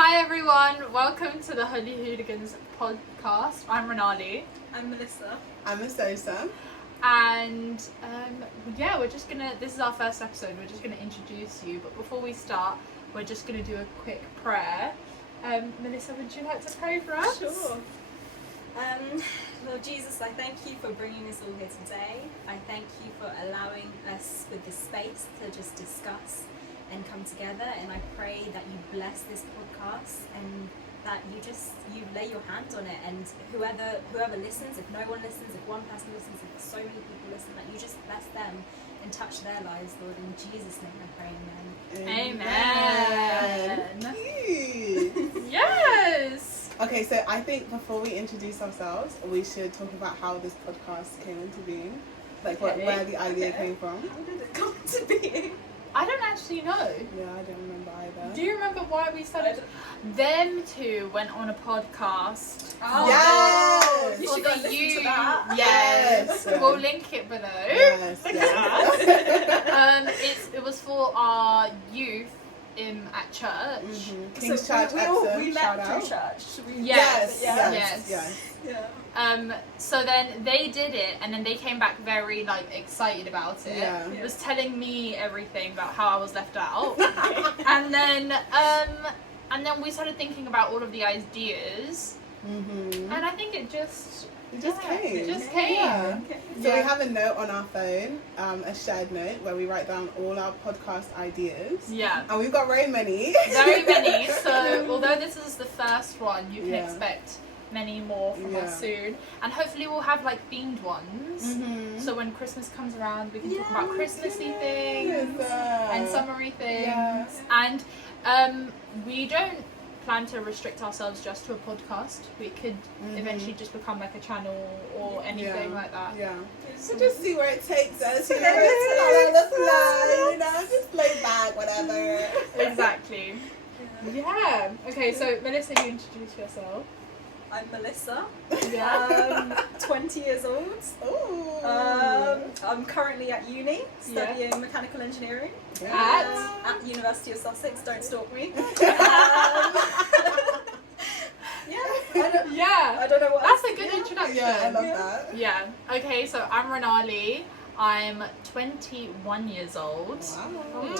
Hi everyone, welcome to the Holy Hooligans podcast. I'm Renale. I'm Melissa. I'm Eseosa. And this is our first episode, we're just going to introduce you. But before we start, we're just going to do a quick prayer. Melissa, would you like to pray for us? Sure. Lord Jesus, I thank you for bringing us all here today. I thank you for allowing us with this space to just discuss and come together, and I pray that you bless this podcast and that you lay your hand on it, and whoever listens, if no one listens, if one person listens, if so many people listen, that you just bless them and touch their lives, Lord. In Jesus' name I pray, Amen. Amen. Yes! Okay, so I think before we introduce ourselves, we should talk about how this podcast came into being. Like where the idea came from. How did it come into being? I don't actually know. Yeah, I don't remember either. Do you remember why we started? Them two went on a podcast. Oh, yes! You should go listen to that. Yes. Yes. We'll link it below. Yes, yes. It was for our youth at church. Mm-hmm. King's So Church, Epsom, we shout met out. through church. Yes. Yes. Yeah. So then they did it, and then they came back very excited about it. Yeah. It was telling me everything about how I was left out, and then we started thinking about all of the ideas, Mm-hmm. and I think it just came. It just came. Yeah. Okay. So we have a note on our phone, a shared note, where we write down all our podcast ideas. Yeah. And we've got very many. Very many. So although this is the first one, you can Yeah. expect many more from Yeah. us soon, and hopefully we'll have themed ones. Mm-hmm. So when Christmas comes around, we can talk about Christmassy things Yes. and summery things. Yeah. And we don't plan to restrict ourselves just to a podcast. We could eventually just become a channel or anything like that. Yeah. We'll just see where it takes us. You know, just follow the flow. You know, just lay back, whatever. Exactly. Yeah. Okay. So Melissa, you introduce yourself. I'm Melissa. Yeah. 20 years old. Ooh. I'm currently at uni studying mechanical engineering Yeah. at University of Sussex. Don't stalk me. Yeah. I don't know what That's else a good to- introduction. Yeah, I love that. Yeah. Okay, so I'm Renale. I'm 21 years old. Wow. Older.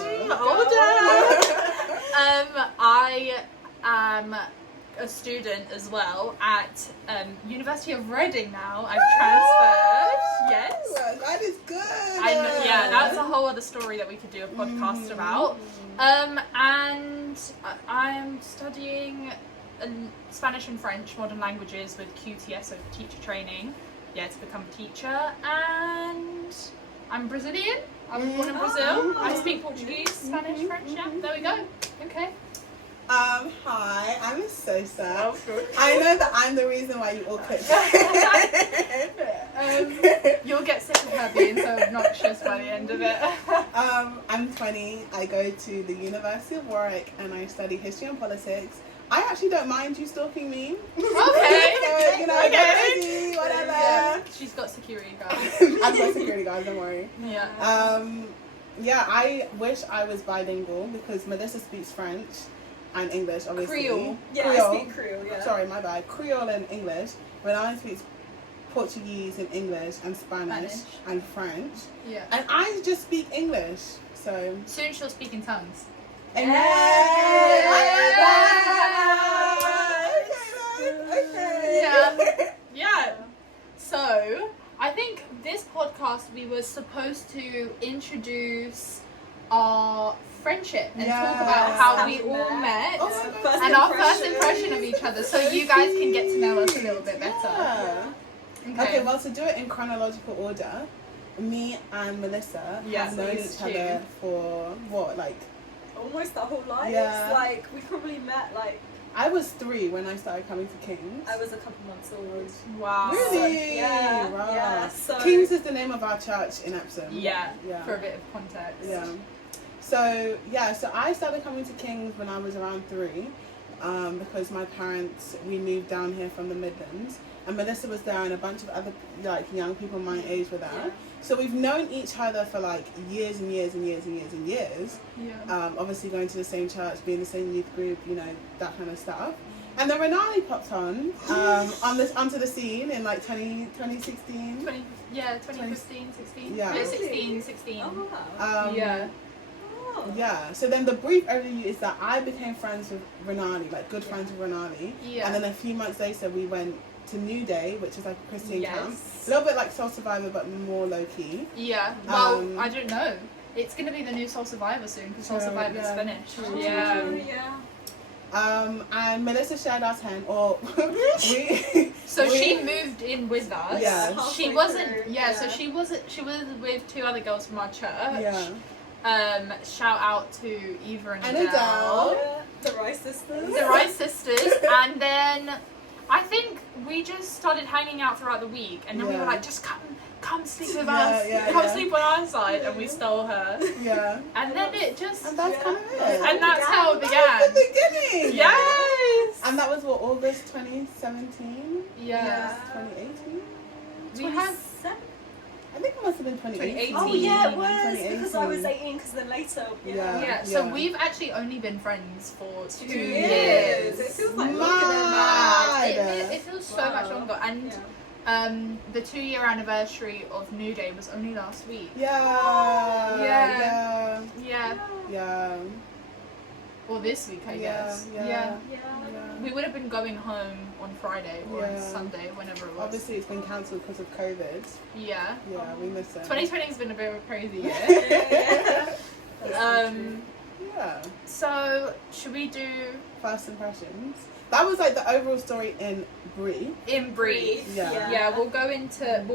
I am a student as well at University of Reading now. I've transferred. Yes. Ooh, that is good. I know, yeah, that's a whole other story that we could do a podcast about. And I'm studying Spanish and French modern languages with QTS, so teacher training. Yeah, to become a teacher. And I'm Brazilian. I was born in Brazil. I speak Portuguese, Spanish, French. Yeah, there we go. Okay. Hi, I'm Eseosa. Good. I know that I'm the reason why you all cooked. You'll get sick of her being so obnoxious by the end of it. I'm 20. I go to the University of Warwick and I study history and politics. I actually don't mind you stalking me. Okay. So, you know, Okay. get ready, whatever. Yeah. She's got security guards. I've got security guards, don't worry. Yeah. Yeah, I wish I was bilingual because Melissa speaks French and English, obviously. Creole. Yeah, Creole. I speak Creole, yeah. Sorry, my bad. Creole and English. Renale speaks Portuguese and English and Spanish and French. Yeah. And I just speak English, so... Soon she'll speak in tongues. Amen! Okay. Yeah. Yeah. So, I think this podcast we were supposed to introduce our friendship and talk about how we all met Oh my God. and our first impression of each other, so you guys can get to know us a little bit better. Yeah. Okay, well, to do it in chronological order, me and Melissa have known these each other for what, Almost our whole lives. Yeah. We probably met I was 3 when I started coming to King's. I was a couple months old. Wow. Really? Yeah, Wow. yeah, so- King's is the name of our church in Epsom. Yeah, Yeah. for a bit of context. Yeah. So I started coming to King's when I was around 3. because my parents, we moved down here from the Midlands, and Melissa was there and a bunch of other like young people my age were there. Yeah. So we've known each other for like years and years and years and years and years. Yeah. Obviously going to the same church, being in the same youth group, you know, that kind of stuff. And then Renale popped onto the scene in like 2016. 2015, 16. Yeah. No, 16. Oh wow. Yeah. Oh. Yeah, so then the brief overview is that I became friends with Renale, like good friends with Renale. Yeah. And then a few months later we went to New Day, which is like a Christian camp. Yes. A little bit like Soul Survivor, but more low key. Yeah. Well, Um, I don't know. It's going to be the new Soul Survivor soon because Soul True, Survivor's yeah. finished. True. Yeah. Oh, yeah. And Melissa shared our tent, or we. So we- she moved in with us. Yeah. She Halfway wasn't. through, Yeah. So she was with two other girls from our church. Yeah. Shout out to Eva and And Adele. Adele. The Rice Sisters. The Rice Sisters, and then I think we just started hanging out throughout the week, and then we were Yeah. like, just come sleep with Yeah, us, yeah, come yeah. sleep on our side, and we stole her, Yeah. and then it just, And that's Yeah. kind of it. and that's how it That was began. the beginning. Yes. And that was what, August 2017? Yeah. 2018? We had. I think it must have been 2018. 2018. Oh yeah, it was 2018. because I was 18. Because then later, Yeah. Yeah, so Yeah. we've actually only been friends for 2 2 years. It feels like longer Mad. than that. It feels so Wow. much longer, and Yeah. the 2-year anniversary of New Day was only last week. Yeah. Yeah. Yeah. Yeah, Yeah. or this week, I Yeah, guess. yeah. Yeah. Yeah. We would have been going home on Friday or on Yeah. Sunday, whenever it was. Obviously, it's been cancelled because of COVID. Yeah. Yeah, we miss it. 2020 has been a bit of a crazy year. Yeah. Yeah. So, should we do First impressions. That was like the overall story in brief. in brief? Yeah. Yeah, we'll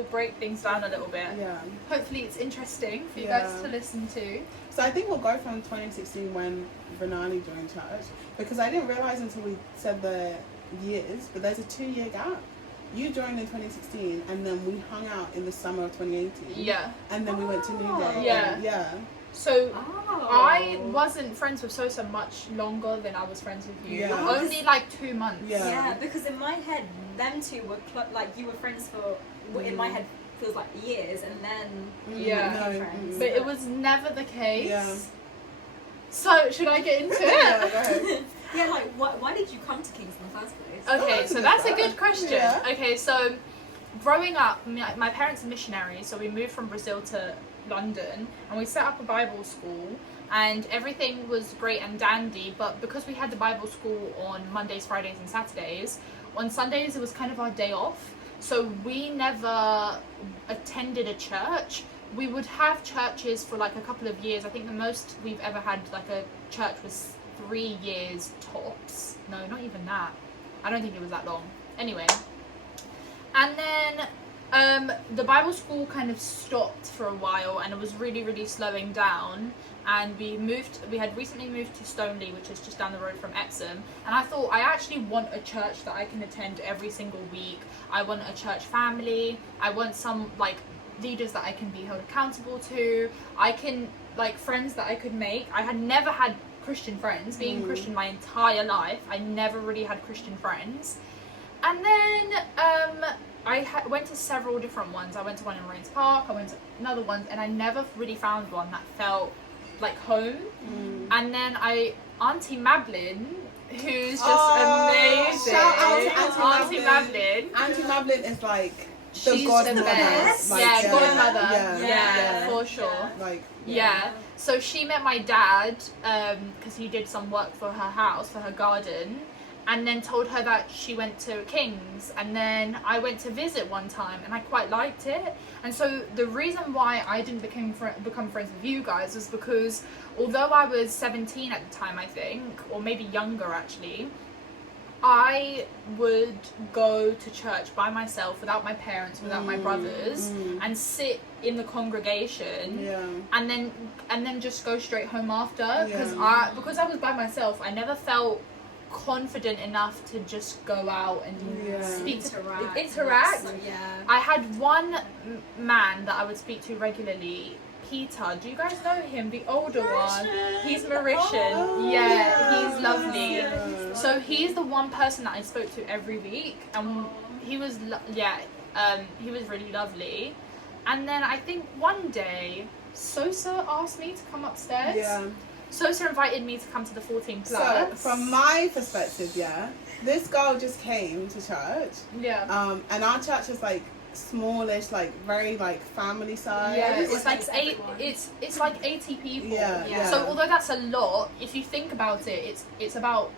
break things down a little bit. Yeah. Hopefully it's interesting for you Yeah. guys to listen to. So I think we'll go from 2016 when Renale joined church, because I didn't realize until we said the years, but there's a 2-year gap. You joined in 2016, and then we hung out in the summer of 2018. Yeah. And then we went to New Day. Yeah. Yeah. So Oh. I wasn't friends with Sosa much longer than I was friends with you. Yeah. Only like 2 months. Yeah. Yeah, because in my head, them two were like you were friends for. In my head, feels like years, and then Yeah. you became No, friends. But it was never the case. Yeah. So should I get into Yeah, it? go ahead. Yeah, like why did you come to Kings in the first place? Okay, so that's a good question. Yeah. Okay, so growing up, my parents are missionaries, so we moved from Brazil to London, and we set up a Bible school, and everything was great and dandy, but because we had the Bible school on Mondays, Fridays and Saturdays, on Sundays it was kind of our day off, so we never attended a church. We would have churches for like a couple of years. I think the most we've ever had like a church was 3 years tops. No, not even that. I don't think it was that long. Anyway. And then the Bible school kind of stopped for a while, and it was really, really slowing down. And we had recently moved to Stoneleigh, which is just down the road from Epsom. And I thought, I actually want a church that I can attend every single week. I want a church family. I want some like leaders that I can be held accountable to. I can like friends that I could make. I had never had Christian friends. Being Christian my entire life, I never really had Christian friends. And then I went to several different ones. I went to one in Rains Park, I went to another one, and I never really found one that felt like home. And then Auntie Mablin, who's just amazing. Shout out to Auntie Mablin. Auntie Mablin is like the She's godmother. the best. Like, yeah, godmother. Yeah, Yeah, for sure. Like, Yeah. So she met my dad because he did some work for her house, for her garden, and then told her that she went to King's, and then I went to visit one time and I quite liked it. And so the reason why I didn't become friends with you guys was because although I was 17 at the time, I think, or maybe younger actually, I would go to church by myself without my parents, without my brothers, and sit in the congregation, and then just go straight home after, because I was by myself. I never felt confident enough to just go out and speak to interact. Yeah. I had one man that I would speak to regularly Peter. Do you guys know him? The older one. He's Mauritian. Oh, yeah, he's lovely. yeah. So he's the one person that I spoke to every week, and he was he was really lovely. And then I think one day Sosa asked me to come upstairs. Yeah. Sosa invited me to come to the 14 So plus. from my perspective, yeah, this girl just came to church. Yeah. And our church is like smallish, like very like family size. Yeah, It's it's like like eight. everyone. It's like 80 people. Yeah, Yeah. So although that's a lot, if you think about it, it's about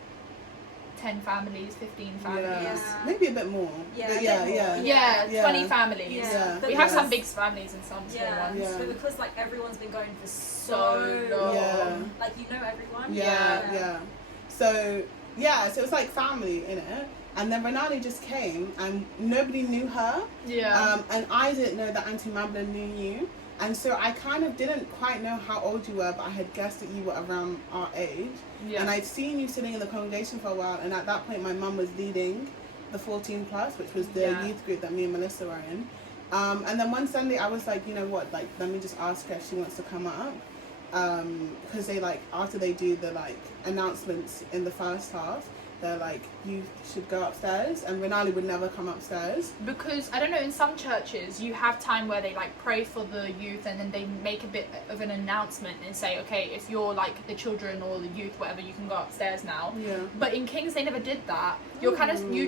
10 families, 15 families. Yeah. Yeah. Maybe a bit more. Yeah, But a yeah, bit more. yeah. Yeah, Yeah. 20 families. Yeah. Yeah. We have Yeah. some big families and some small Yeah. ones. Yeah. But because like everyone's been going for So so long. Yeah. like you know everyone. Yeah. So so it was like family in it. And then Renale just came and nobody knew her. Yeah. And I didn't know that Auntie Mabla knew you. And so I kind of didn't quite know how old you were, but I had guessed that you were around our age. Yeah. And I'd seen you sitting in the congregation for a while, and at that point my mum was leading the 14 plus, which was the Yeah. youth group that me and Melissa were in. And then one Sunday I was like, you know what, like let me just ask her if she wants to come up. Because they like, after they do the like announcements in the first half, they're like, you should go upstairs, and Renale would never come upstairs. Because I don't know, in some churches you have time where they like pray for the youth, and then they make a bit of an announcement and say, okay, if you're like the children or the youth, whatever, you can go upstairs now. Yeah. But in Kings they never did that. You're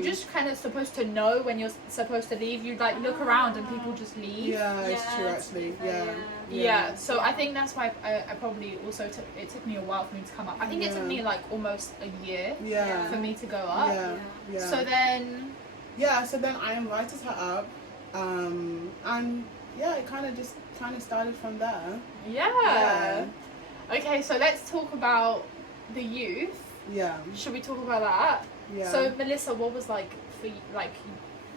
just kind of supposed to know when you're supposed to leave. You like look around and people just leave. Yeah, it's Yeah, true to actually. be fair, Yeah, so I think that's why I probably also it took me a while for me to come up. I think it took Yeah. me like almost a year Yeah. for me to go up. Yeah. Yeah. So then, So then I invited her up, and yeah, it kind of started from there. yeah. Okay, so let's talk about the youth. Yeah. Should we talk about that? Yeah. So Melissa, what was like for you, like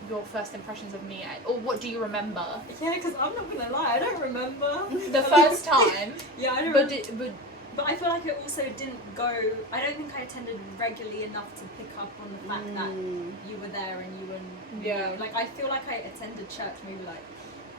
your first impressions of me, or what do you remember? Yeah, because I'm not gonna lie, I don't remember The first time, Yeah, I don't. but But I feel like it also didn't go. I don't think I attended regularly enough to pick up on the fact that you were there and you were. Yeah. Like I feel like I attended church maybe like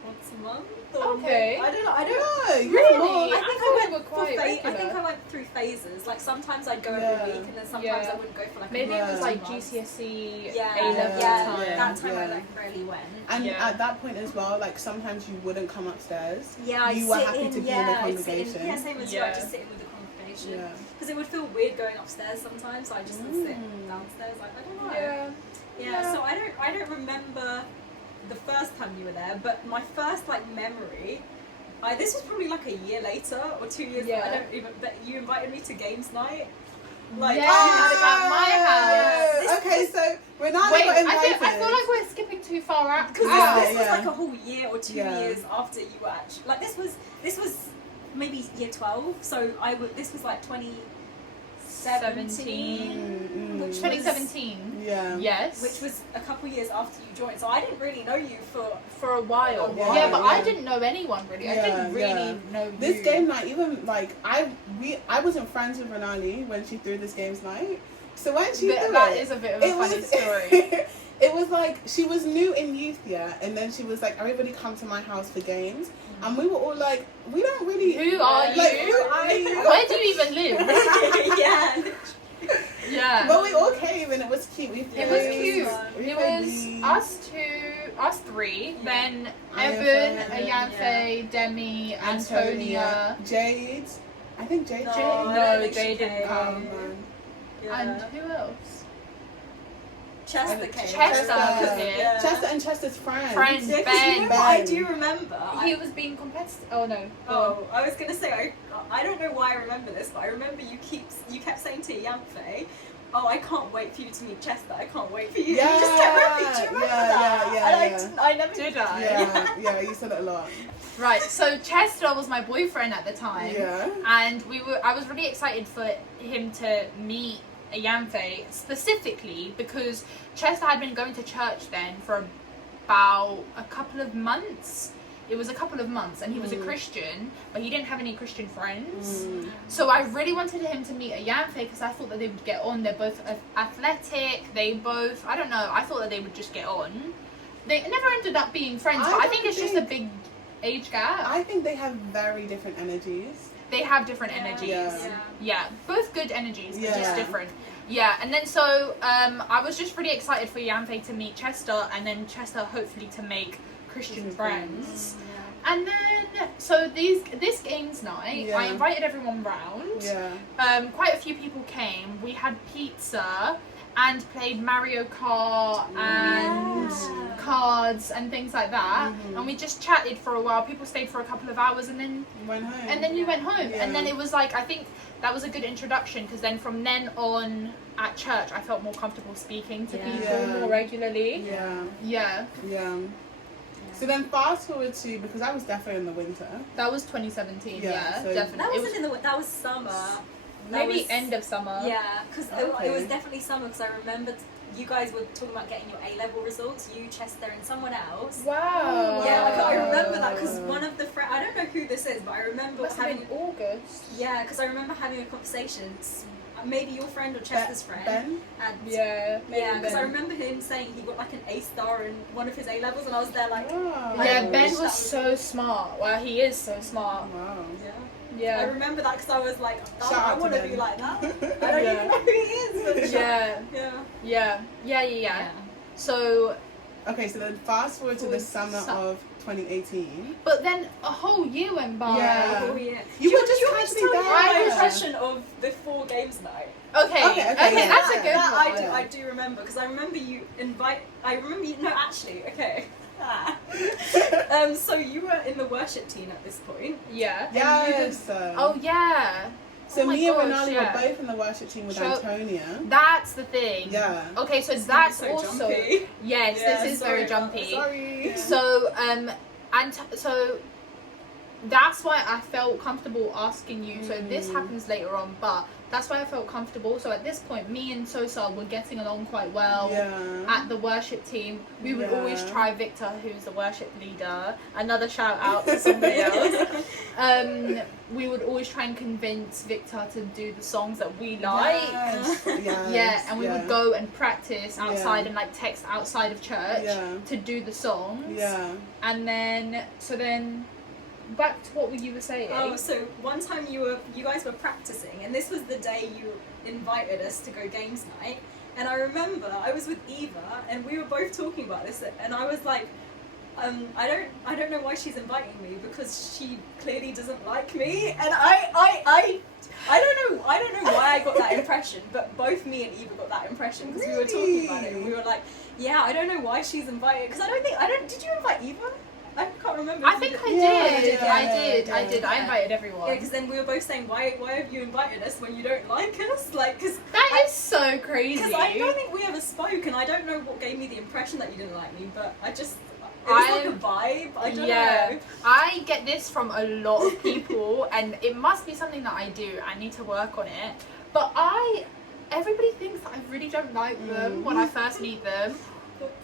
once a month. Or Okay. I don't know. I don't. No, you're Really? not. I think thought I you went were for quite I regular. think I went through phases. Like sometimes I'd go Yeah. every week, and then sometimes Yeah. I wouldn't go for like a maybe it was Yeah. like month. GCSE Yeah, A level yeah, time. that time I Yeah. like rarely went. And Yeah. at that point as well, like sometimes you wouldn't come upstairs. Yeah, I'd You were sit happy in, to be in the I'd sit congregation. yeah, same as you. I'd Yeah. just sit in with the congregation. Yeah. Because it would feel weird going upstairs sometimes, so I just would sit downstairs. Like I don't know. Yeah. Yeah, so I don't remember the first time you were there, but my first like memory, this was probably like a year later or 2 years. Yeah. I don't even. But you invited me to games night. Like Yeah, at my house. This- Okay, so Renale Wait, got invited. I feel like we're skipping too far out. Because Yeah, this was yeah. like a whole year or 2 Yeah. years after you were actually like this was maybe year 12. So this was like 2017, which was- 2017. Yeah. Yes. which was a couple years after you joined. So I didn't really know you for for a while. Yeah, Yeah, but I yeah. didn't know anyone really. I Yeah, didn't really yeah. know This you. game night, even like I wasn't friends with Renale when she threw this games night. So when she threw That it, is a bit of a it funny was story. it was like she was new in youth, yeah, and then she was like, everybody come to my house for games, and we were all like, we don't really. Who are you? Like, who are you? Where do you even live? yeah. Yeah. But we all came and it was cute. We played, It was cute. we It played was League. us three, Yeah. then Ayanfe, Eben, Ayanfe, Demi, Antonia, Jade. I think Jade. No, Jade. I No, don't think they she didn't came. come. man. Yeah. and who else? Chester came. Chester was here. Yeah. Chester and Chester's friends. Friends. Yeah, 'cause you know Ben. what I do remember. He was being competitive. Oh no. Oh, I was gonna say I don't know why I remember this, but I remember you kept saying to Yamfe, "Oh, I can't wait for you to meet Chester. I can't wait for you." Yeah, You just kept repeating. Do you remember that? yeah. And I never Did I? Yeah, you said it a lot. Right. So Chester was my boyfriend at the time. Yeah. And I was really excited for him to meet Ayanfe specifically because Chester had been going to church then for about a couple of months. It was a couple of months, and he was a Christian, but he didn't have any Christian friends. So I really wanted him to meet Ayanfe because I thought that they would get on. They're both athletic. I don't know, I thought that they would just get on. They never ended up being friends, but I think it's just a big age gap. I think they have very different energies. They have different energies. Yeah. Yeah, both good energies, but Yeah. just different. Yeah, and then so I was just really excited for Yanfei to meet Chester, and then Chester hopefully to make Christian friends. And then so this games night, I invited everyone round. Yeah. Quite a few people came. We had pizza and played Mario Kart and cards and things like that. And we just chatted for a while. People stayed for a couple of hours and then Went home. And then you went home. Yeah. And then it was like, I think that was a good introduction, because then from then on at church, I felt more comfortable speaking to people more regularly. Yeah. Yeah. Yeah. So then fast forward to, because I was definitely in the winter. That was 2017. Yeah, Yeah, so- definitely. That wasn't in the. That was summer. maybe end of summer. Yeah, because Okay. it was definitely summer. Because I remembered you guys were talking about getting your A-level results. You, Chester, and someone else. Wow. Yeah, I remember that because one of the friends. I don't know who this is, but I remember Must have having. been August. Yeah, because I remember having a conversation. Maybe your friend or Chester's friend. Ben? And Yeah. yeah, because I remember him saying he got like an A star in one of his A levels, and I was there like. Oh. Yeah, I Ben wish that was so smart. Well, he is so smart. Wow. Yeah. I Yeah. remember that because I was like, Shout I out want to to be Ben. like that. I don't even know who he is. But Yeah. yeah. Yeah. So, Okay, so then fast forward to the Was summer su- of 2018. but then a whole year went by. Yeah. Oh, yeah. You Do were just do want me to casually tell you there. my Yeah. impression of before games night. Okay. Okay, That's a yeah. good That one. I do remember because I remember you no, actually, okay. So you were in the worship team at this point. Yeah. Yes. Oh yeah. So oh my me and gosh, Renale yeah. were both in the worship team with So- Antonia. That's the thing. Yeah. Okay, so It's that's so also jumpy. yes, Yeah, this is sorry very about jumpy. Sorry. Yeah. So so that's why I felt comfortable asking you. So this happens later on, but that's why I felt comfortable. So at this point, me and Sosa were getting along quite well. Yeah. At the worship team, we would Yeah. always try Victor, who's the worship leader. Another shout out to somebody else. We would always try and convince Victor to do the songs that we like. Yes. Yes. Yeah, and we yeah. would go and practice outside Yeah. and like text outside of church Yeah. to do the songs. Yeah. And then back to what you were saying. Oh, so one time you guys were practicing, and this was the day you invited us to go games night. And I remember I was with Eva, and we were both talking about this, and I was like, I don't know why she's inviting me because she clearly doesn't like me, and I don't know why I got that impression, but both me and Eva got that impression because we were talking about it, and we were like, yeah, I don't know why she's invited because did you invite Eva? I can't remember. I if you think I Yeah, did. yeah, I did. I yeah. invited everyone. Yeah, because then we were both saying, why have you invited us when you don't like us? Like, because That is so crazy. Because I don't think we ever spoke, and I don't know what gave me the impression that you didn't like me, but it was like a vibe. I don't know. I get this from a lot of people, and it must be something that I do. I need to work on it. But everybody thinks that I really don't like them when I first meet them.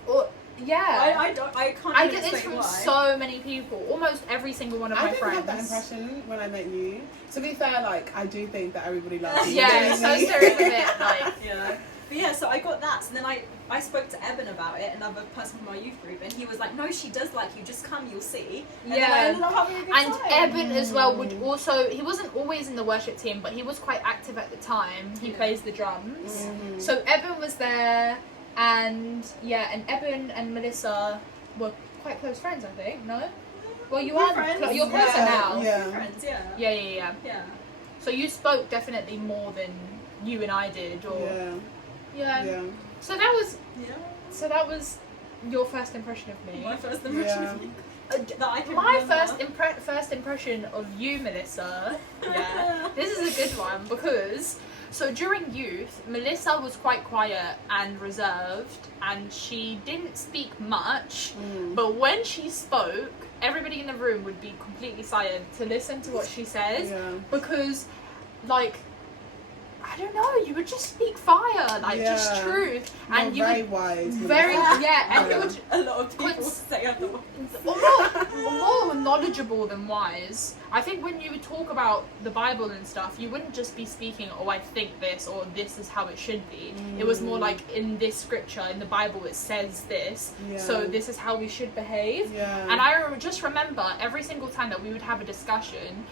Or, yeah. I can't I even get this explain from why. so many people. Almost every single one of I my didn't friends. have that impression when I met you. To be fair, like I do think that everybody loves you. Yeah, so Really. is a bit like. Yeah. But yeah, so I got that. So then I spoke to Eben about it, another person from our youth group, and he was like, no, she does like you, just come, you'll see. And then I ended up having a good And time. Eben as well would also, he wasn't always in the worship team, but he was quite active at the time. He plays the drums. Mhm. So Eben was there, and Eben and Melissa were quite close friends, I think, no? Well, you We're are, friends. you're closer Yeah. now. Yeah. We're friends, yeah. Yeah. Yeah. So you spoke definitely more than you and I did, or... Yeah. Yeah. So that Yeah. was your first impression of me. My first impression Yeah. of you. That I can My remember. first impression of you, Melissa. Yeah, this is a good one because so during youth, Melissa was quite quiet and reserved, and she didn't speak much. But when she spoke, everybody in the room would be completely silent to listen to what she says Yeah. because, like, I don't know, you would just speak fire, like just truth, and you very would wise, very and you would A lot of people say otherwise. more knowledgeable than wise. I think when you would talk about the Bible and stuff, you wouldn't just be speaking, oh, I think this, or this is how it should be. It was more like, in this scripture, in the Bible, it says this, so this is how we should behave. And I just remember every single time that we would have a discussion,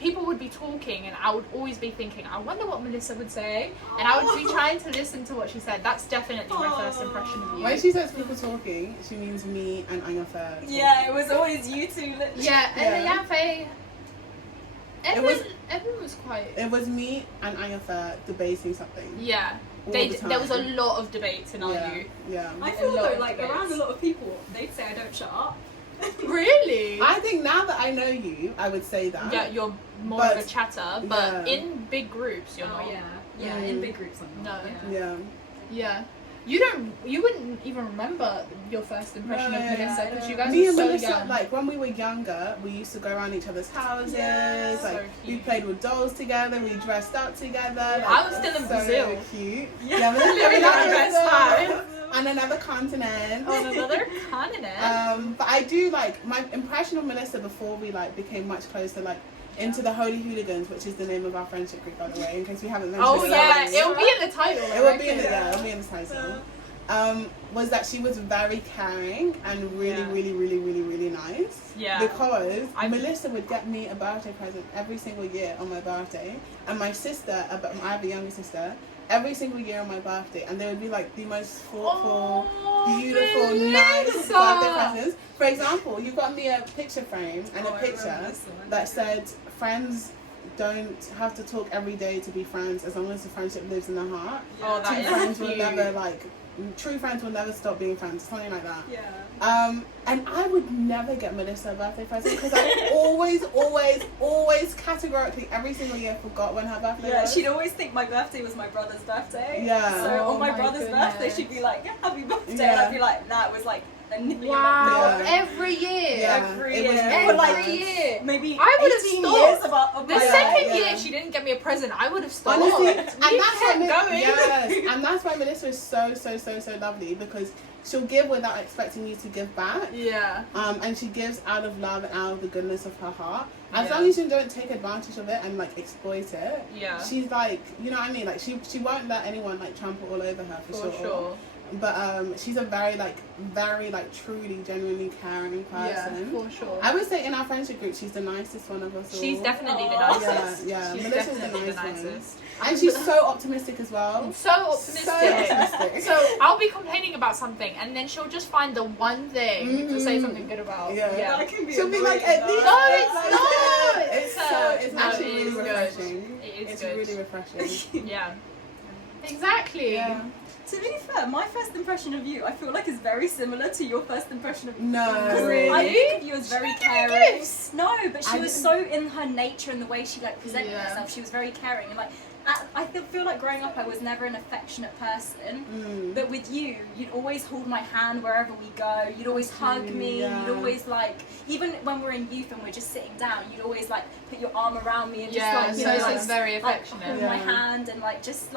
people would be talking, and I would always be thinking, I wonder what Melissa would say, and I would be trying to listen to what she said. That's definitely my first impression of you. When she says people talking, she means me and Anyafa. Yeah, it was always you two. Literally. Everyone was quite... It was me and Anyafa debating something. Yeah. There was a lot of debates in our youth. Yeah. I feel though, like, around a lot of people, they'd say I don't shut up. Really? I think now that I know you, I would say that. Yeah, you're more of a chatter, but in big groups, you're not. Yeah, in big groups, I'm not. No. Yeah. You wouldn't even remember your first impression of Melissa, because you guys Me were and so Melissa, young. like when we were younger, we used to go around each other's houses. Yeah. Like So we cute. played with dolls together. We dressed up together. Like, I was still in so Brazil. Cute. Yeah. Melissa Living was our in best Brazil. time. On another continent. On another continent. But I do like my impression of Melissa before we like became much closer, like into the Holy Hooligans, which is the name of our friendship group, by the way, in case we haven't mentioned Oh it. yeah, already. it'll be in the title. It will be in the it'll be in the title. Was that she was very caring and really nice. Yeah. Because Melissa would get me a birthday present every single year on my birthday, and my sister, I have a younger sister, every single year on my birthday, and they would be like the most thoughtful, beautiful, nice Melissa. birthday presents. For example, you got me a picture frame and a picture that said, "Friends don't have to talk every day to be friends, as long as the friendship lives in the heart. Oh, that Two is friends will cute. never true friends will never stop being friends," something like that. Yeah. And I would never get Melissa a birthday present because I always categorically every single year forgot when her birthday Yeah, was. she'd always think my birthday was my brother's birthday. Yeah. So Oh on my my brother's goodness. birthday, she'd be like, "Happy birthday," Yeah. and I'd be like, "Nah, it was like a million Wow, Yeah. every year. Yeah. every it year, was Every for like year. maybe I would've 18 stopped. years of The my second yeah. year she didn't get me a present, I would have stopped. Honestly, and We that's why kept going. yes, and that's why Melissa is so lovely, because she'll give without expecting you to give back. Yeah. And she gives out of love and out of the goodness of her heart. As Yeah. long as you don't take advantage of it and like exploit it. Yeah. She's like, you know what I mean? Like she won't let anyone like trample all over her for sure. But she's a very truly, genuinely caring person. Yeah, for sure. I would say in our friendship group, she's the nicest one of us all. She's definitely the Aw. nicest. Yeah. She's Melissa's definitely the nice one. nicest. And she's so optimistic as well. So optimistic. So optimistic. So I'll be complaining about something, and then she'll just find the one thing to say something good about. Yeah. That can be She'll be like, annoying, at though. least. No, it's not. It's No, actually it really is good. refreshing. It is It's good. really refreshing. Yeah. Exactly. Yeah. To be fair, my first impression of you, I feel like is very similar to your first impression of me. No. Because Really? I think of you as very She didn't give me caring. gifts. No, but she I was didn't- so in her nature and the way she like presented Yeah. herself. She was very caring and like. I feel like growing up, I was never an affectionate person. But with you, you'd always hold my hand wherever we go. You'd always hug me. Yeah. You'd always like, even when we're in youth and we're just sitting down, you'd always like put your arm around me and just Yeah, like, you so know, it's very like affectionate. hold Yeah. my hand and like just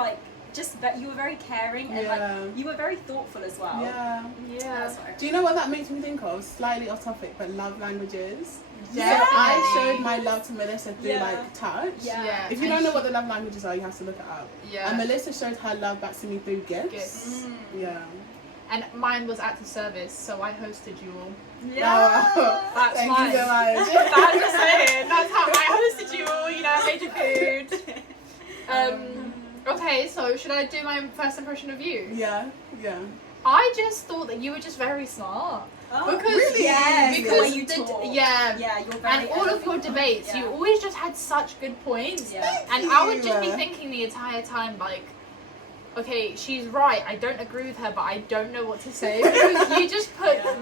that you were very caring and Yeah. like you were very thoughtful as well. Yeah. That's what I Do you know what that makes me think of? Slightly off topic, but love languages. Yeah. So I showed my love to Melissa through Yeah. like touch. Yeah. If you don't know what the love languages are, you have to look it up. Yeah. And Melissa showed her love back to me through gifts. Gifts. Yeah. And mine was active service, so I hosted you all. Yeah. Oh, That's thank fine. you so much. That's just saying. That's how I hosted you all. You know, I made your food. Okay, so should I do my first impression of you? Yeah. Yeah. I just thought that you were just very smart. Oh, Because really? Yes, the because way you the- talk. yeah. Yeah, you're very And all of your eloquent. debates, Yeah. you always just had such good points. Yeah. And I would you. just be thinking the entire time, like, okay, she's right. I don't agree with her, but I don't know what to say because you just put. Yeah.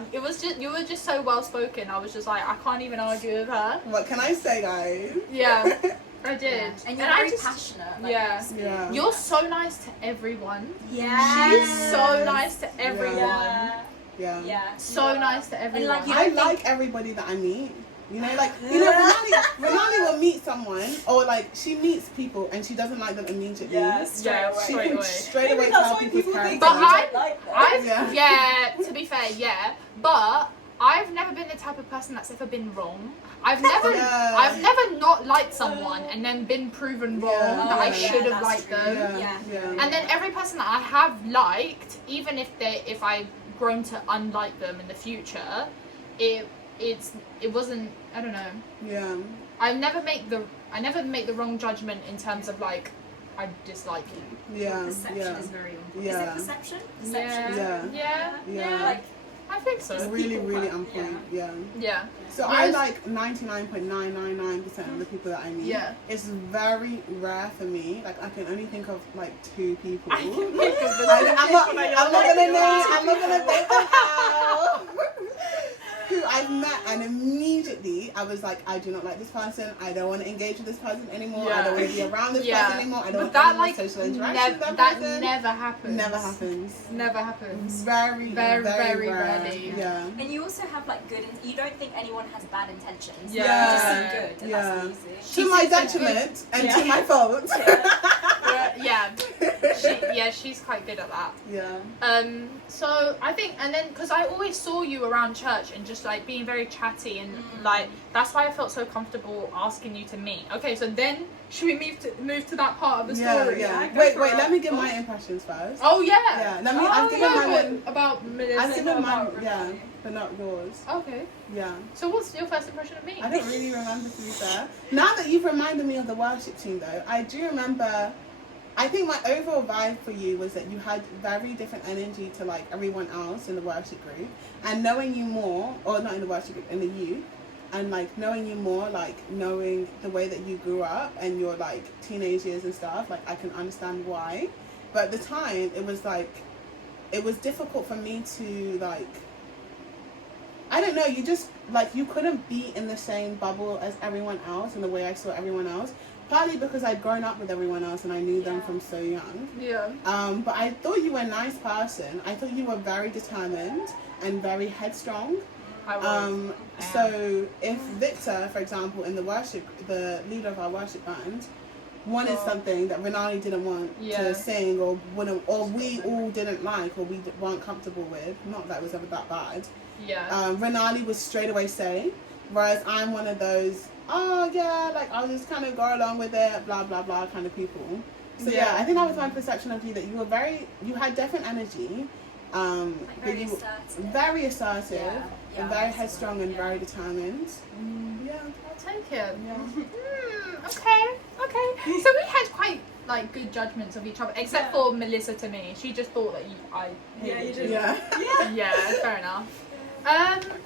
You were just so well spoken. I was just like, I can't even argue with her. What can I say, guys? Yeah, I did. Yeah. And you're I very just, passionate. Like, yeah. Yeah. You're so nice to everyone. Yeah. She's so nice to everyone. Yeah. Yeah. Yeah. So Yeah. nice to everyone. like, you I don't like everybody that I meet. You know, like, you know, Renale will meet someone, or like she meets people and she doesn't like them immediately. Yeah, She straight can away. straight Maybe away that's tell why people's people think character. But like that. I've Yeah. to be fair, but I've never been the type of person that's ever been wrong. I've never not liked someone and then been proven wrong that I should have liked them. Yeah. And then every person that I have liked, even if I've grown to unlike them in the future, it wasn't, I don't know. Yeah. I never make the wrong judgment in terms of like I dislike you. Yeah. Perception is very important. Yeah. Is it perception? Perception. Yeah. Like, I think so. it's really, really on point. Yeah. Yeah. So I like 99.999% of the people that I meet. Yeah. It's very rare for me. Like I can only think of like 2 people. I can think of the I'm not gonna take them out. Who I've met and immediately I was like, I do not like this person. I don't want to engage with this person anymore. I don't want to be around this person anymore. I don't want any social interaction with that person. Never happens. Never happens. Never happens. Very Very rare. rarely. Yeah. And you also have like good. You don't think anyone has bad intentions. Yeah. You just seem good. And that's what you see. To my detriment and to my fault. She's quite good at that. Yeah. So I think, and then because I always saw you around church and just like being very chatty and like that's why I felt so comfortable asking you to meet. Okay, so then should we move to that part of the story? Yeah. Wait. Let me give my impressions first. Oh yeah. Yeah. Let me. I've given my one. About Melissa. I've given mine. But not yours. Okay. Yeah. So what's your first impression of me? I don't really remember, to be fair. Now that you've reminded me of the worship team, though, I do remember. I think my overall vibe for you was that you had very different energy to like everyone else in the worship group, and knowing you more, or not in the worship group, in the youth, and like knowing you more, like knowing the way that you grew up and your like teenage years and stuff, like I can understand why. But at the time, it was difficult for me to like. I don't know, you just, like, you couldn't be in the same bubble as everyone else in the way I saw everyone else. Partly because I'd grown up with everyone else and I knew them from so young. Yeah. But I thought you were a nice person. I thought you were very determined and very headstrong. I was. So if Victor, for example, in the leader of our worship band, wanted something that Renale didn't want to sing or we all didn't like or we weren't comfortable with, not that it was ever that bad. Yeah. Renale would straight away say, whereas I'm one of those, like I'll just kind of go along with it, blah blah blah kind of people. So I think that was my perception of you, that you had different energy, very assertive, and very headstrong and very determined. Yeah, I'll take it. Okay. So we had quite like good judgments of each other, except for Melissa to me. She just thought that I hated you. Yeah, fair enough.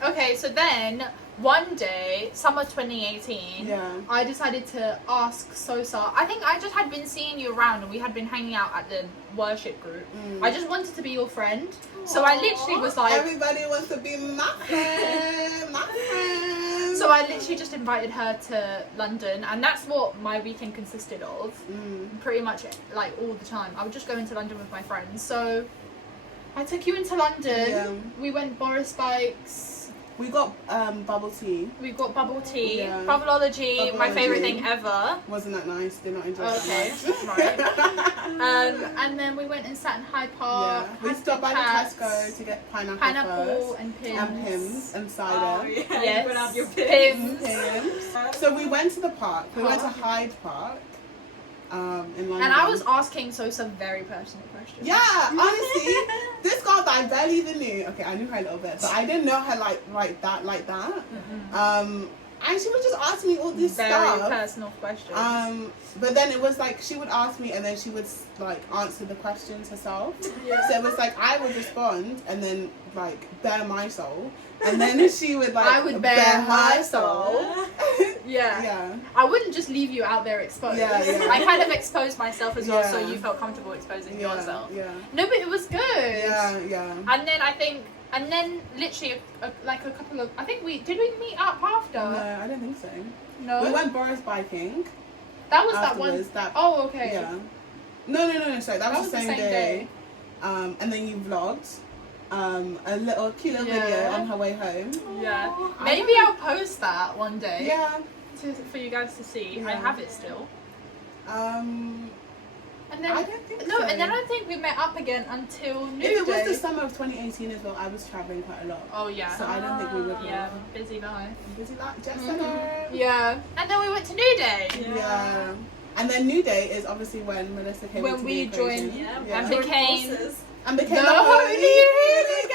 Okay, so then one day, summer 2018, I decided to ask Sosa. I think I just had been seeing you around and we had been hanging out at the worship group. I just wanted to be your friend. So I literally was like... Everybody wants to be my friend, my friend. So I literally just invited her to London, and that's what my weekend consisted of. Pretty much like all the time. I would just go into London with my friends. So I took you into London. We went Boris Bikes. We got bubble tea. We got bubble tea. Bubbleology, my favourite thing ever. Wasn't that nice? Did not enjoy it. Okay, right. And then we went and sat in Hyde Park. We stopped by the Tesco to get pineapple and Pims. And Pims and cider. Yes. You would have your Pims. So we went to the park. We went to Hyde Park. In London. And I was asking Sosa very personal questions. Yeah, honestly, this girl that I barely even knew. Okay, I knew her a little bit, but I didn't know her like that. And she would just ask me all this stuff. Very personal questions. But then it was like she would ask me, and then she would like answer the questions herself. Yeah. So it was like I would respond, and then like bare my soul, and then she would like I would bare her soul. Yeah. I wouldn't just leave you out there exposed. Yeah. I kind of exposed myself as well, so you felt comfortable exposing yourself. Yeah. No, but it was good. Yeah. And then literally a couple of, I think did we meet up after? No, I don't think so. No. We went Boris biking. That was afterwards. Oh, okay. Yeah. No. Sorry, that was the same day. And then you vlogged. a little cute little video on her way home. Yeah. Aw. Maybe I'll post that one day. Yeah. For you guys to see. Yeah. I have it still. And then I don't think no, so. and then I don't think we met up again until New If it Day. was the summer of 2018 as well, I was traveling quite a lot. Oh yeah. So I don't think we would. Yeah, busy life. Busy like Jet Mhm. Setter. Yeah. And then we went to New Day. Yeah. And then New Day is obviously when Melissa came When into we the equation. joined Yeah. and Joined became forces. And became The the Holy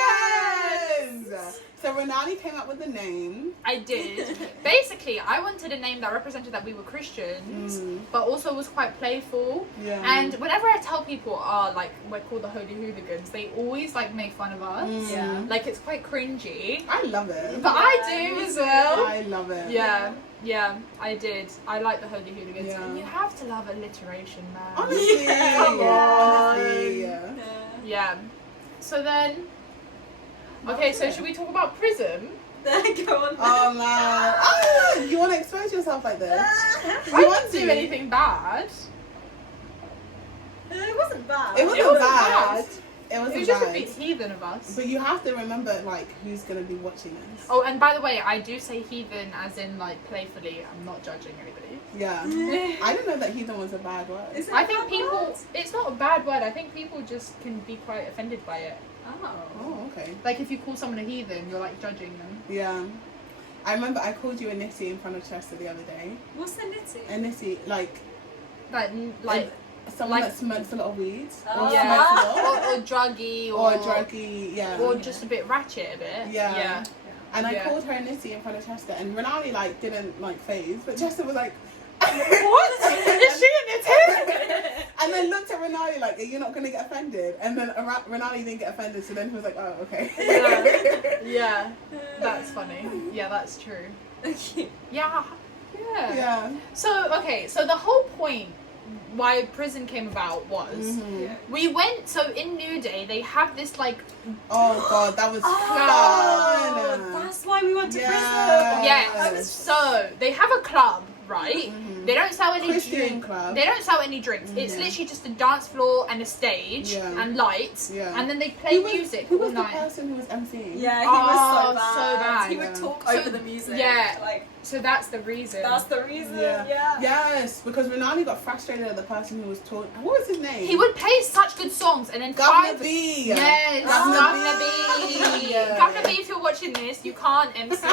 Hooligans! So Renale came up with the name. I did. Basically, I wanted a name that represented that we were Christians, but also was quite playful. Yeah. And whenever I tell people, we're called the Holy Hooligans, they always make fun of us. Yeah. Like it's quite cringy. I love it. But I do me as too. well. I love it. Yeah, I did. I like the Holy Hooligans. Yeah. And you have to love alliteration, man. Honestly. Come Honestly. Yeah. Yeah. So then, okay, so should we talk about Prism? Go on. Oh man. You want to expose yourself like this? I You want didn't do to? anything bad. It wasn't bad. It wasn't It wasn't bad. bad. It It wasn't was just a bad. bit heathen of us. But you have to remember, who's going to be watching this. Oh, and by the way, I do say heathen as in, playfully. I'm not judging anybody. Yeah. I didn't know that heathen was a bad word. Is it I a think bad people... word? It's not a bad word. I think people just can be quite offended by it. Oh. Oh, okay. Like, if you call someone a heathen, you're, judging them. Yeah. I remember I called you a nitty in front of Chester the other day. What's the knitting? A nitty, someone Like- that smokes a lot of weed. Oh. Or Yeah. smokes a lot. Or druggy, Or druggy, yeah. Or just a bit ratchet a bit. Yeah. Yeah. And I Yeah. called her a nitty in front of Chester, and Renale didn't phase, but Chester was like, What? Is she a nitty? and then looked at Renale are you not gonna get offended? And then Renale didn't get offended, so then he was like, oh, okay. Yeah. That's funny. Yeah, that's true. Okay. Yeah. Yeah. Yeah. So, okay, so the whole point why Prison came about was Mhm. Yeah. we went, so in New Day, they have this Oh god, that was Oh, fun. that's why we went to Yeah. prison. yes, so they have a club, right? Mhm. They don't sell any Christian drinks. club. They don't sell any drinks. It's Mhm. literally just a dance floor and a stage Yeah. and lights, Yeah. and then they play Who was- music Who all was the night. person who was emceeing? Yeah, he Oh, was so so bad. bad. He would Yeah. talk So- over the music. yeah. Like, So that's the reason. that's the reason. Yeah. Yeah. Yes, because Renale got frustrated at the person who was talking. What was his name? He would play such good songs, and then Governor five. B. Yes, Governor Governor B. B. Yeah. Governor B, if you're watching this, you can't MC.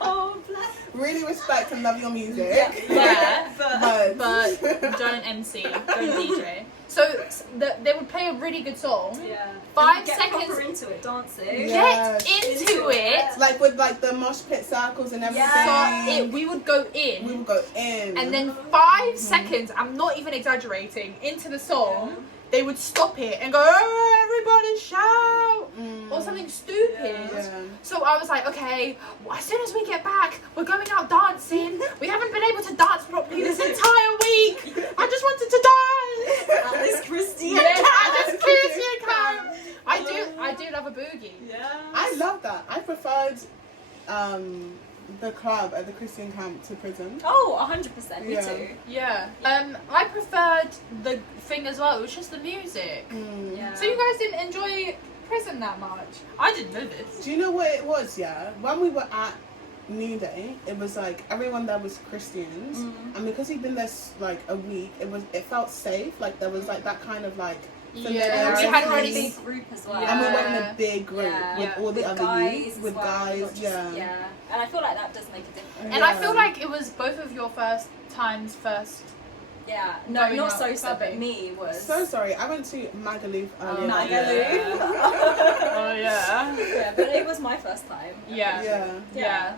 Oh, bless. Really respect and love your music. Yeah. But But don't MC, don't DJ. So they would play a really good song. yeah. 5 And get seconds. proper into it, dancing. Yeah. Get into Into it. it. With the mosh pit circles and everything. Yeah. We would go in. We would go in. And then 5 seconds, I'm not even exaggerating, into the song, they would stop it and go, "Oh, everybody shout!" or something stupid. Yeah. So I was like, okay, as soon as we get back, we're going out dancing. We haven't been able to dance properly this entire week. I just wanted to dance. At this Christian. Yeah, at this Christian camp. I do love a boogie. Yeah. I love that. I preferred the club at the Christian camp to prison. Oh, 100%. Me Yeah. too. Yeah. I preferred the thing as well. It was just the music. Yeah. So you guys didn't enjoy prison that much? I didn't know this. Do you know what it was, yeah? When we were at New Day, it was everyone there was Christians. And because we'd been there a week, it felt safe. There was that kind of Yeah, we we had had already a seen- big group as well. Yeah. And we went in a big group Yeah. with Yeah. all the With other guys youth, as with well, guys, not just- yeah. Yeah. And I feel like that does make a difference. And I feel like it was both of your first. Yeah. No, Going not out Sosa, but clubbing. me was. So sorry, I went to Magaluf earlier. that Magaluf. year. Oh yeah. Yeah, but it was my first time. Yeah. Yeah. Yeah.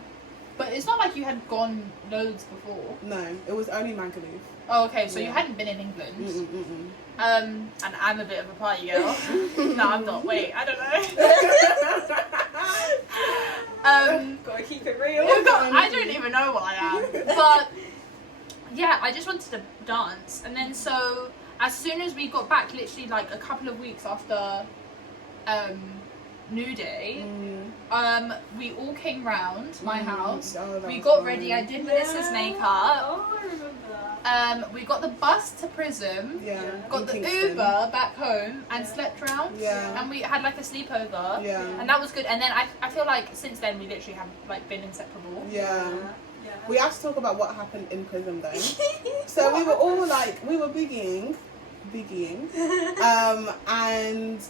But it's not like you had gone loads before. No, it was only Magaluf. Oh, okay, so you Yeah. hadn't been in England. Mm-mm-mm. And I'm a bit of a party girl. No, I'm not. Wait, I don't know. Gotta keep it real. I don't even know what I am. But yeah, I just wanted to dance. And then so as soon as we got back, literally a couple of weeks after New Day, Mm. we all came round my house. Oh, that We was got fun. ready. I did Melissa's makeup. Oh, I remember that. We got the bus to Prism. Yeah. Got in the Kingston. Uber back home and Yeah. slept round. Yeah. And we had like a sleepover. Yeah. And that was good. And then I feel like since then we literally have like been inseparable. Yeah. Yeah. We have to talk about what happened in prison though. So we were all like, we were biggieing, and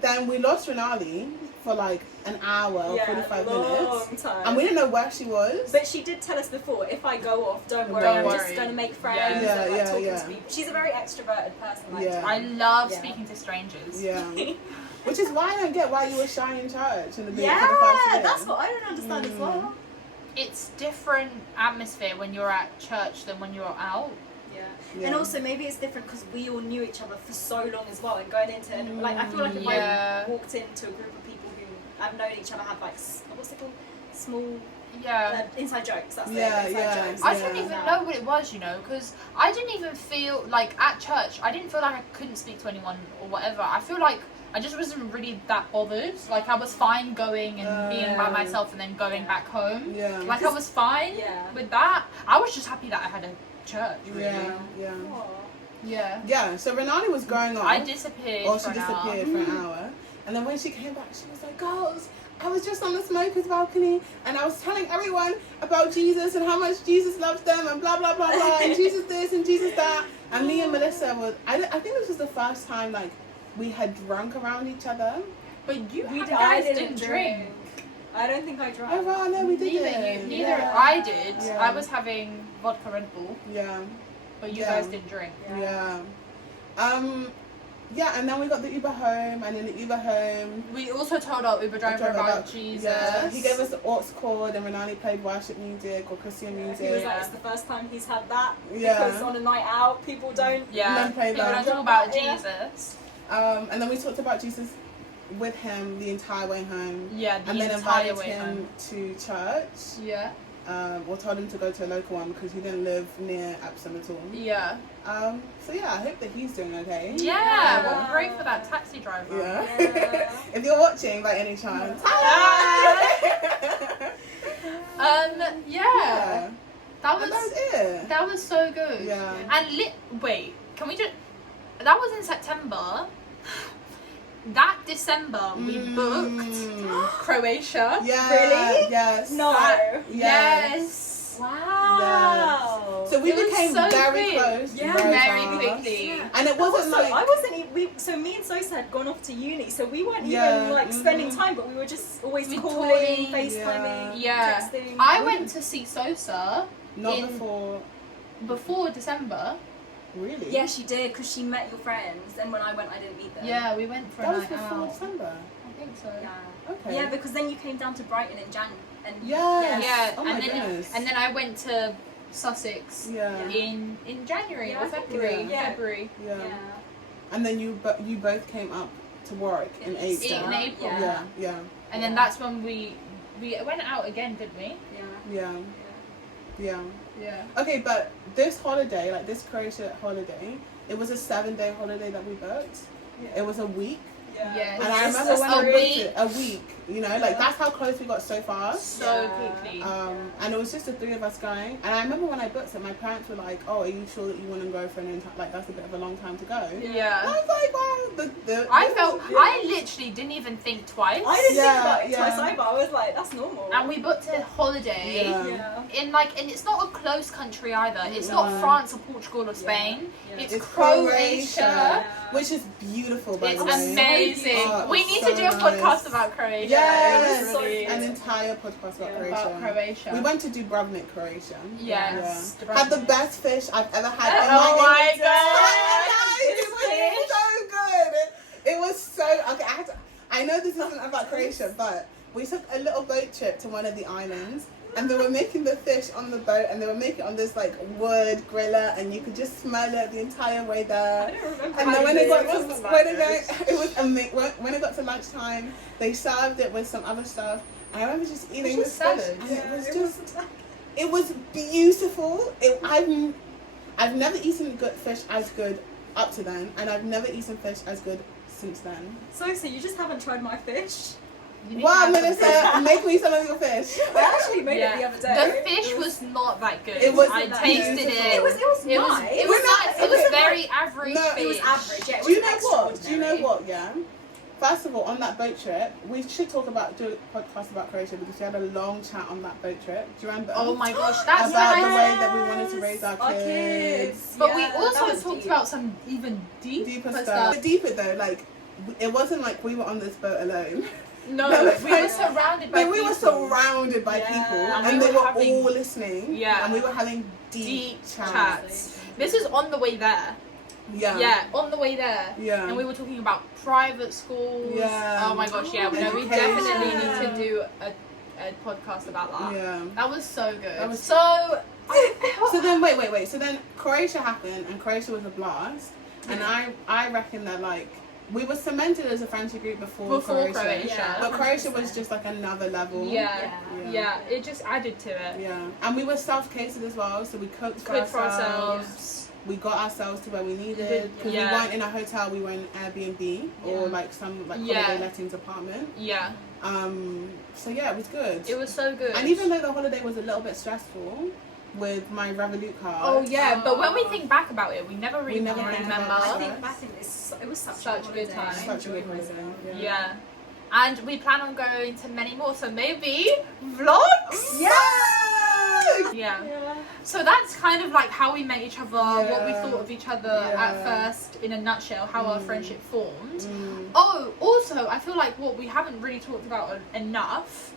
then we lost Renale for like an hour, 45 minutes, time. and we didn't know where she was. But she did tell us before, if I go off, don't worry, Don't I'm worry. just going to make friends Yeah. and like Yeah, talking yeah. to people. She's a very extroverted person. Like, Yeah. I love Yeah. speaking to strangers. Yeah, which is why I don't get why you were shy in church in the beginning yeah, for the first year. that's what I don't understand as well. It's different atmosphere when you're at church than when you're out. Yeah. Yeah. And also maybe it's different because we all knew each other for so long as well, and going into like I feel like if Yeah. I walked into a group of people who have known each other, have like what's it called, small Yeah. inside jokes. That's Yeah, it. Inside yeah. jokes. I Yeah. didn't even know what it was, you know, because I didn't even feel like at church, I didn't feel like I couldn't speak to anyone or whatever. I feel like I just wasn't really that bothered. Like I was fine going and being by myself and then going back home. Yeah. Like I was fine Yeah. with that. I was just happy that I had a church, really. Yeah. Aw. Yeah. Yeah. So Renale was going on. I disappeared Or for she an disappeared hour. for an hour. And then when she came back, she was like, girls, I was just on the smoker's balcony and I was telling everyone about Jesus and how much Jesus loves them and blah, blah, blah, blah, and Jesus this and Jesus that. And me and Melissa was, I think this was the first time, like, we had drunk around each other. But you I guys didn't didn't drink. I don't think I drank. Oh, wow, no, we didn't. Neither Yeah. I did. Yeah. I was having vodka Red Bull, Yeah, but you Yeah. guys didn't drink. yeah. Yeah, and then we got the Uber home, and in the Uber home, We also told our Uber driver about Jesus. Yeah, he gave us the aux cord, and Renale played worship music or Christian He music. was like, it's the first time he's had that. Yeah. Because on a night out, people don't. Yeah, Then play people that. don't talk about Yeah. Jesus. And then we talked about Jesus with him the entire way home, Yeah, the and then entire invited way him home. to church. Yeah, Or told him to go to a local one because he didn't live near Epsom at all. yeah. So yeah, I hope that he's doing okay. Yeah, Yeah. well, great for that taxi driver. Yeah. Yeah. If you're watching by any chance. Yeah, Yeah. that And that was was it. that was so good. Yeah. And wait, can we just? That was in September. That December we booked Croatia. Yeah. Really? Yes. No. Yes. Wow. So we It was became so very quick. close. Yeah, very fast. quickly. Yeah. And it wasn't Also, like I wasn't even, so me and Sosa had gone off to uni, so we weren't Yeah, even like spending mhm. time, but we were just always We calling, talking. FaceTiming, Yeah. texting. I went to see Sosa not in- before December. really. Yeah, she did, because she met your friends, and when I went, I didn't meet them. Yeah, we went for That a was night before out. December. I think so. Yeah. Okay. Yeah, because then you came down to Brighton in Jan. And Yes. Yeah, Oh my and then goodness. and then I went to Sussex Yeah. in January Yeah, or I think February. yeah. February. Yeah. Yeah. And then you both came up to Warwick in April. In April. Yeah. Yeah. And then that's when we went out again, didn't we? Yeah. Yeah. Yeah. Yeah. Okay, but this holiday, like this Croatia holiday, it was a 7-day holiday that we booked. It was a week. Yeah. And I It's remember just when a I booked week. it, a week, you know, like that's how close we got so fast. So Yeah. quickly. And it was just the three of us going. And I remember when I booked it, my parents were like, "Oh, are you sure that you want to go for an entire? Like that's a bit of a long time to go." And I Yeah. was like, "Wow." I literally didn't even think twice. I didn't Yeah, think about it yeah. twice either. I was like, that's normal. And we booked a holiday Yeah. Yeah. and it's not a close country either. It's No. not France or Portugal or Spain. Yeah. It's, It's Croatia. Croatia. Which is beautiful, by It's the way. amazing. Oh, we it's need so to do a nice. podcast about Croatia. Yes, It was really an good. entire podcast about Yeah. Croatia. About Croatia. We went to Dubrovnik, Croatia. Yes. Yeah. Had the best fish I've ever had in Oh my my entire God. life. It was so good. It was so okay. I know this isn't about Croatia, but we took a little boat trip to one of the islands, and they were making the fish on the boat, and they were making it on this like wood griller, and you could just smell it the entire way I there. don't remember. And then when it got to wasn't that it was amazing. When it got to lunchtime, they served it with some other stuff. And I remember just eating It's this just fish, salad. and good. it was Yeah, just. wasn't that- It was beautiful. I've never eaten good fish as good up to then, and I've never eaten fish as good since then. So you just haven't tried my fish? You need Wow, to have some Melissa, make me some of your fish. I actually made it the other day. The fish was not that good. It was I that tasted beautiful. it. It was nice. It was nice. It was wasn't very average. No, fish. It was average. Yeah, it Do you wasn't know what? Do you extraordinary. know what? Yeah. First of all, on that boat trip, we should do a podcast about Croatia because we had a long chat on that boat trip. Do you remember? Oh my gosh, that's about the right. way that we wanted to raise our kids. But Yeah, we that also was talked deep. about some even Deeper stuff. stuff. Deeper though, like it wasn't like we were on this boat alone. No, No, we were surrounded by But we people. were surrounded by Yeah. people, And and we they were were having- all listening. Yeah. And we were having deep chats. chats. This is on the way there. Yeah. Yeah, on the way there. Yeah. And we were talking about private schools. Yeah. Oh my gosh, yeah. No, we Education. definitely need to do a podcast about that. Yeah. That was so good. That was- so. So then, wait. So then Croatia happened, and Croatia was a blast. And I reckon that like we were cemented as a friendship group before Croatia. Yeah. But Croatia 100%. was just like another level. Yeah, it just added to it. Yeah. And we were self-catered as well, so we cooked for Cooked for ourselves. ourselves. We got ourselves to where we needed because Yeah. we weren't in a hotel, we were in Airbnb or Yeah. like some like Yeah. holiday lettings apartment. Yeah, So yeah, it was good. it was so good. And even though the holiday was a little bit stressful with my Revolut card. Oh yeah, but when we think back about it, we never really never remember. think about I it. think back in it was such Such a good holiday. time. I Such a good enjoyed holiday. myself. Yeah. And we plan on going to many more, so maybe vlogs. Yeah. Yeah. Yeah. So that's kind of like how we met each other, what we Yeah. thought of each other at Yeah. first, in a nutshell, how our friendship formed. Mm. Oh, also, I feel like what we haven't really talked about enough,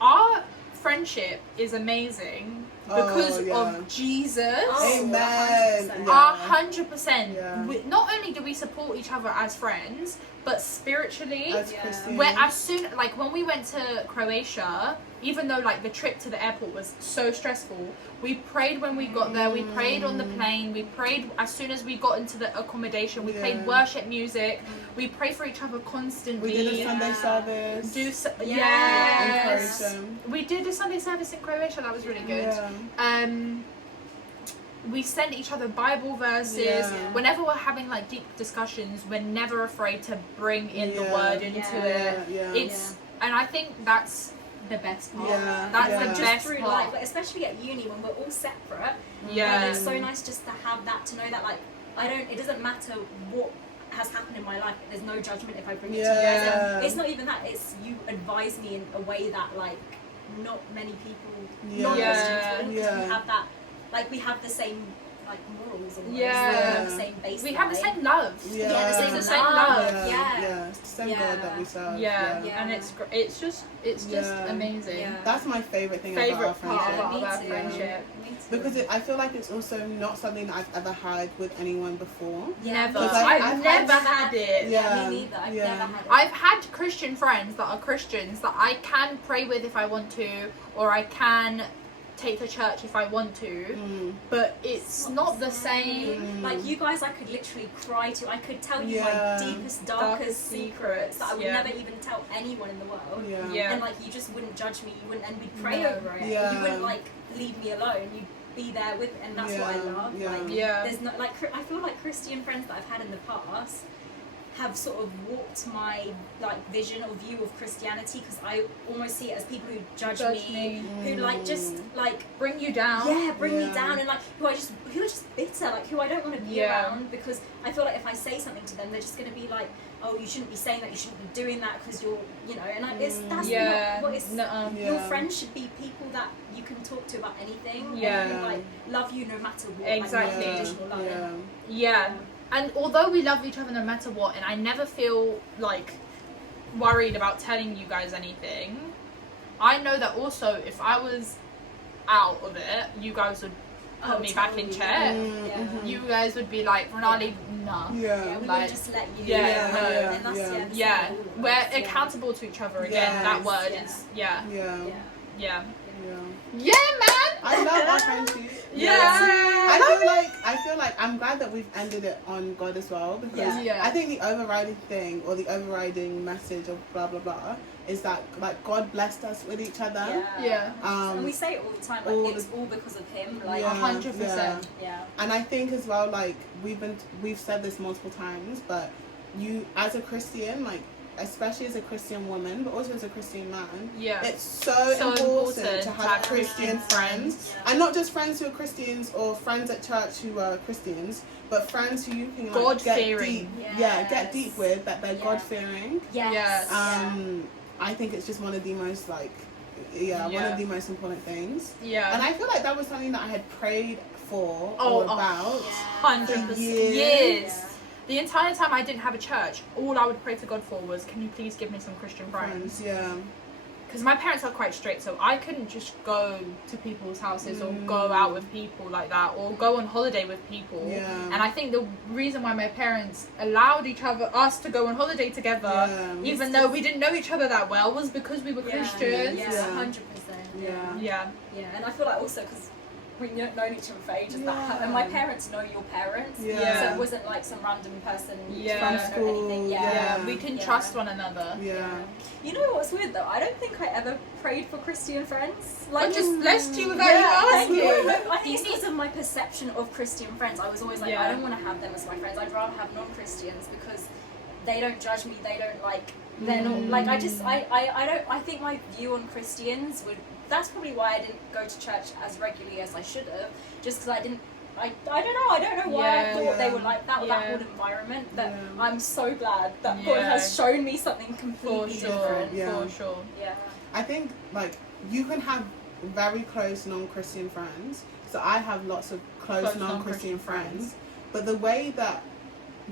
our friendship is amazing because Oh, yeah. of Jesus. Oh, Amen. 100%. Our 100%. Yeah. Not only do we support each other as friends, but spiritually. As Yeah. Christians. Where as soon like when we went to Croatia, even though like the trip to the airport was so stressful, we prayed when we got there, we prayed on the plane, we prayed as soon as we got into the accommodation, we played Yeah. worship music, we prayed for each other constantly. we did a Sunday Yeah. service. Yes. In Croatia. We did a Sunday service in Croatia, that was really good. Yeah. We sent each other Bible verses. Yeah. Whenever we're having like deep discussions, we're never afraid to bring in the Yeah. word into it. Yeah. It's and I think that's the best part. Yeah, That's yeah. the Just best Through part. life, like, especially at uni when we're all separate. Yeah. And it's so nice just to have that, to know that like it doesn't matter what has happened in my life, there's no judgment if I bring it to you guys. Yeah. And it's not even that, it's you advise me in a way that like not many people, Yeah. non-Christians will, because Yeah. we have that, like we have the same like morals almost, Yeah. we have the same baseline. We have the same love. Yeah. Yeah, the same love. Yeah. It's the same Yeah. God that we serve. Yeah. Yeah. And it's just Yeah. amazing. Yeah. That's my favourite thing about our Favorite part friendship. of Me our too. friendship. Me too. Because I feel like it's also not something that I've ever had with anyone before. Never. Because I've never had it. Yeah. Me neither. I've Yeah. never had it. I've had Christian friends that are Christians that I can pray with if I want to, or I can take to church if I want to, but it's not the same. Like you guys, I could literally cry to. I could tell you Yeah. my deepest, Darkest darkest secrets that I would yeah. never even tell anyone in the world. Yeah. Yeah. And like you just wouldn't judge me. You wouldn't, and we'd pray No. over it. Yeah. You wouldn't like leave me alone. You'd be there with, and that's what I Yeah. love. Yeah. Like Yeah. there's not like I feel like Christian friends that I've had in the past have sort of warped my like vision or view of Christianity, because I almost see it as people who judge me, who like just like Bring you down. bring me Yeah. down, and like who are just bitter, like who I don't want to be Yeah. around, because I feel like if I say something to them, they're just going to be like, oh, you shouldn't be saying that, you shouldn't be doing that because you're, and that's Yeah. not what it's. Nuh-uh. Your Yeah. friends should be people that you can talk to about anything. Yeah. And, like love you no matter what. Exactly. Like, unconditional love. Yeah. Yeah. And although we love each other no matter what, and I never feel like worried about telling you guys anything, I know that also if I was out of it, you guys would put me back in check. Yeah. You guys would be like, Renale, nah. Yeah. Yeah, we Like, would just let you. yeah, no. And that's, Yeah. the same Yeah, with all of we're us, yeah. accountable to each other again. Yes. That word Yeah. is, yeah, Yeah. Yeah. yeah. Yeah. Yeah, man! I love our friendship. Yeah. I feel like I'm glad that we've ended it on God as well, because Yeah. I think the overriding thing or the overriding message of blah blah blah is that like God blessed us with each other. Yeah. And we say it all the time, like all it's all because of him. Like, Yeah. 100%. yeah. And I think as well, like we've said this multiple times, but you as a Christian, like especially as a Christian woman, but also as a Christian man, Yeah. it's so important to have Christian friends. Yeah. And not just friends who are Christians or friends at church who are Christians, but friends who you can like, God-fearing. get deep with, that they're God-fearing. Yes. I think it's just one of the most like, one of the most important things. Yeah. And I feel like that was something that I had prayed for Oh, or about 100%. years. Yeah. The entire time I didn't have a church, all I would pray to God for was, can you please give me some Christian friends? Yeah. Because my parents are quite strict, so I couldn't just go to people's houses or go out with people like that, or go on holiday with people. Yeah. And I think the reason why my parents allowed us to go on holiday together, even though we didn't know each other that well, was because we were Christians. Yeah, 100%. Yeah. And I feel like also because we've known each other for ages, and my parents know your parents, so it wasn't like some random person from school or anything. We can trust one another. You know what's weird though? I don't think I ever prayed for Christian friends. Like, just blessed you without you asking. I think it's because of my perception of Christian friends. I was always like, I don't want to have them as my friends. I'd rather have non-Christians because they don't judge me. They don't like. They're not like. I don't. I think my view on Christians would. That's probably why I didn't go to church as regularly as I should have. Just because I didn't. I don't know. I don't know why I thought they were like that. That whole environment. But I'm so glad that God has shown me something completely different. For sure. Yeah. I think like you can have very close non-Christian friends. So I have lots of close non-Christian friends. But the way that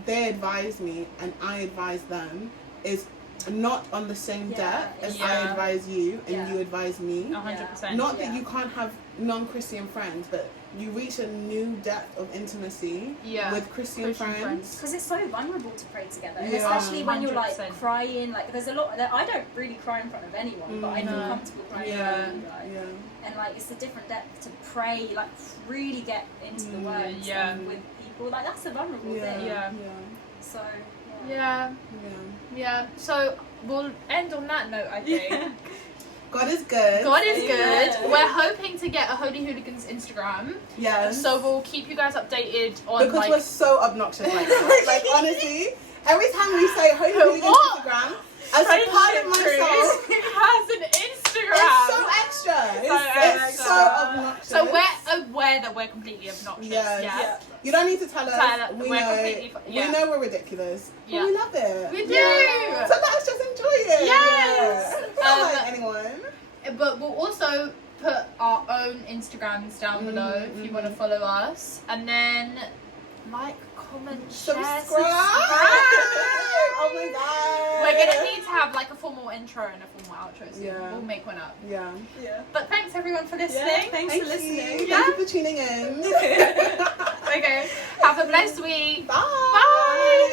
they advise me and I advise them is not on the same depth as I advise you and you advise me. 100%. Not that you can't have non-Christian friends, but you reach a new depth of intimacy with Christian friends. Because it's so vulnerable to pray together, and especially when you're like crying. Like there's a lot that I don't really cry in front of anyone, but I feel comfortable crying in front of you guys. And like it's a different depth to pray, like really get into the words with people. Like that's a vulnerable thing. So. So we'll end on that note, I think. God is good. God is good. We're hoping to get a Holy Hooligans Instagram. Yes. So we'll keep you guys updated on because we're so obnoxious like that. Like honestly, every time we say Holy Hooligans Instagram, as a part of myself, it has an Instagram. It's so extra. It's so obnoxious. So we're aware that we're completely obnoxious. Yes. You don't need to tell us. We know we're ridiculous. But we love it. We do. So let's just enjoy it. Yes. Not like anyone. But we'll also put our own Instagrams down below if you want to follow us. And then like, comment, share, subscribe. Oh my god. We're going to need to have like a formal intro and a formal outro soon. We'll make one up. Yeah. But thanks everyone for listening. Thanks for listening. Thank you for tuning in. Okay. Have a blessed week. Bye. Bye.